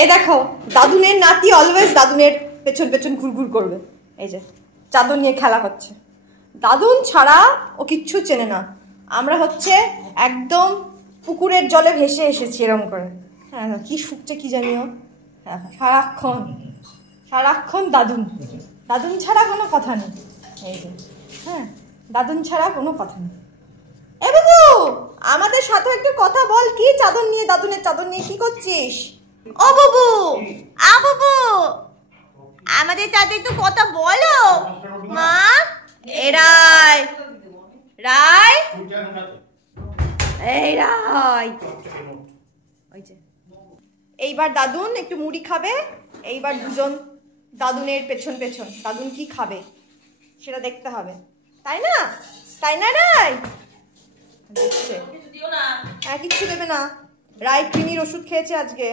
এই দেখো দাদুনের নাতি অলওয়েজ দাদুনের পেছন পেছন ঘুরঘুর করবে। এই যে চাদর নিয়ে খেলা হচ্ছে। দাদুন ছাড়া ও কিচ্ছু চেনে না। আমরা হচ্ছে একদম পুকুরের জলে ভেসে এসেছি এরকম করে। হ্যাঁ কি শুকছে কি জানিও। হ্যাঁ সারাক্ষণ সারাক্ষণ দাদুন, দাদুন ছাড়া কোনো কথা নেই। এই যে হ্যাঁ দাদুন ছাড়া কোনো কথা নেই। এ বাবু আমাদের সাথে একটু কথা বল। কি চাদর নিয়ে, দাদুনের চাদর নিয়ে কি করছিস? ও বাবু, আ বাবু আমাদের সাথে একটু কথা বলো মা। এ রায়, রায়, এই রায়। ওই যে এইবার দাদুন একটু মুড়ি খাবে। এইবার দুজন দাদুনের পেছন পেছন। দাদুন কি খাবে সেটা দেখতে হবে, তাই না? তাই না রায়? দেখছে হ্যাঁ কিচ্ছু দেবে না। রায় কৃমির ওষুধ খেয়েছে আজকে।